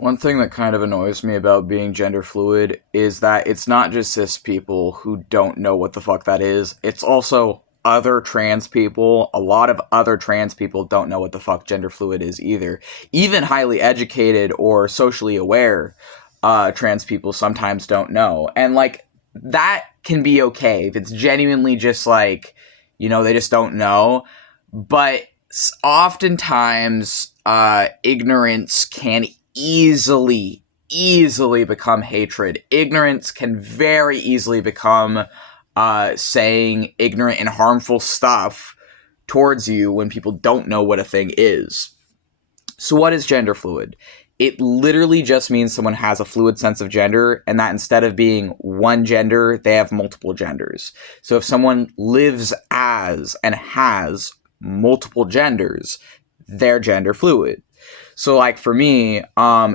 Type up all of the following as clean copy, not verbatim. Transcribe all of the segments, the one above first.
One thing that kind of annoys me about being gender fluid is that it's not just cis people who don't know what the fuck that is. It's also other trans people. A lot of other trans people don't know what the fuck gender fluid is either. Even highly educated or socially aware trans people sometimes don't know. And, like, that can be okay if it's genuinely just, like, they just don't know. But oftentimes, ignorance can easily become hatred. Ignorance can very easily become saying ignorant and harmful stuff towards you when people don't know what a thing is. So what is gender fluid? It literally just means someone has a fluid sense of gender, and that instead of being one gender, they have multiple genders. So if someone lives as and has multiple genders, they're gender fluid. So, like, for me,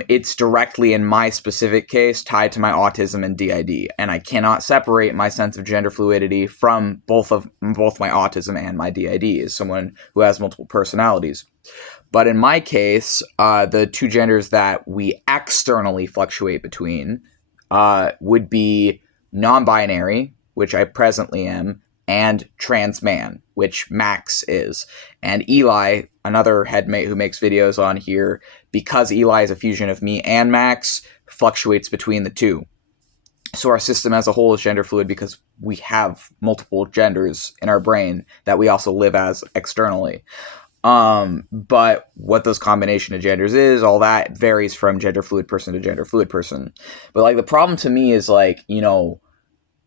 it's directly, in my specific case, tied to my autism and DID, and I cannot separate my sense of gender fluidity from both my autism and my DID as someone who has multiple personalities. But in my case, the two genders that we externally fluctuate between would be non-binary, which I presently am, and trans man, which Max is. And Eli, another headmate who makes videos on here, because Eli is a fusion of me and Max, fluctuates between the two. So our system as a whole is gender fluid because we have multiple genders in our brain that we also live as externally. But what those combination of genders is, all that varies from gender fluid person to gender fluid person. But, like, the problem to me is, like,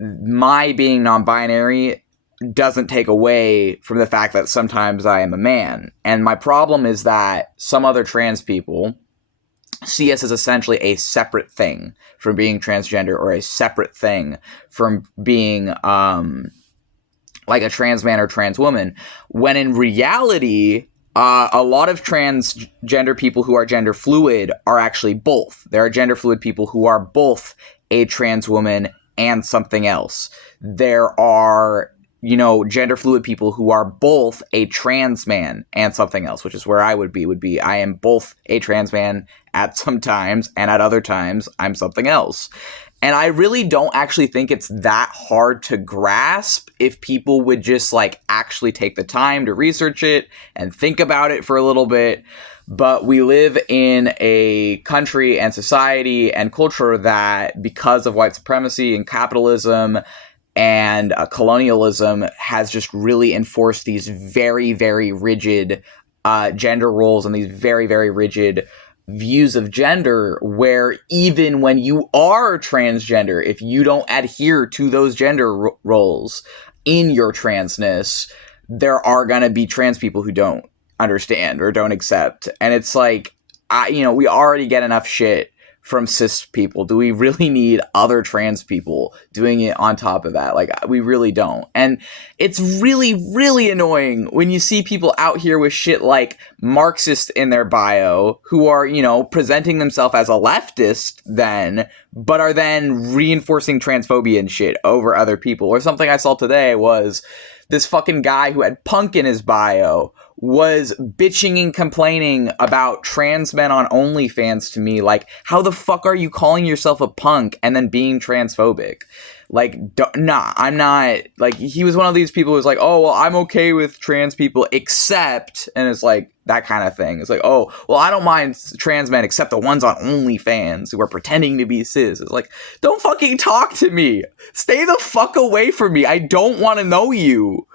my being non-binary doesn't take away from the fact that sometimes I am a man. And my problem is that some other trans people see us as essentially a separate thing from being transgender, or a separate thing from being like a trans man or trans woman, when in reality, a lot of transgender people who are gender fluid are actually both. There are gender fluid people who are both a trans woman and something else. There are, gender fluid people who are both a trans man and something else, which is where I would be I am both a trans man at some times, and at other times I'm something else. And I really don't actually think it's that hard to grasp if people would just, like, actually take the time to research it and think about it for a little bit. But we live in a country and society and culture that, because of white supremacy and capitalism and colonialism, has just really enforced these very, very rigid gender roles and these very, very rigid views of gender, where even when you are transgender, if you don't adhere to those gender roles in your transness, there are going to be trans people who don't understand or don't accept. And it's like, we already get enough shit from cis people. Do we really need other trans people doing it on top of that? Like, we really don't. And it's really, really annoying when you see people out here with shit like Marxist in their bio, who are, presenting themselves as a leftist then, but are then reinforcing transphobia and shit over other people. Or something I saw today was this fucking guy who had punk in his bio was bitching and complaining about trans men on OnlyFans to me. Like, how the fuck are you calling yourself a punk and then being transphobic? Like, nah, I'm not. Like, he was one of these people who's like, oh, well, I'm okay with trans people except, and it's like that kind of thing. It's like, oh, well, I don't mind trans men except the ones on OnlyFans who are pretending to be cis. It's like, don't fucking talk to me. Stay the fuck away from me. I don't want to know you.